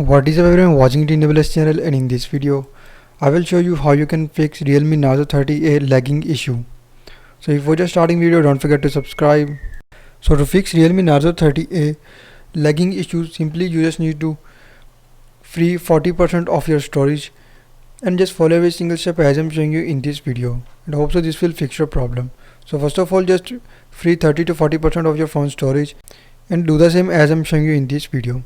What is up everyone watching it in AWS channel, and in this video I will show you how you can fix Realme Narzo 30A lagging issue. So if you're just starting video, don't forget to subscribe. So to fix Realme Narzo 30A lagging issue, simply you just need to free 40% of your storage and just follow every single step as I'm showing you in this video, and hope so this will fix your problem. So first of all, just free 30 to 40% of your phone storage and do the same as I'm showing you in this video.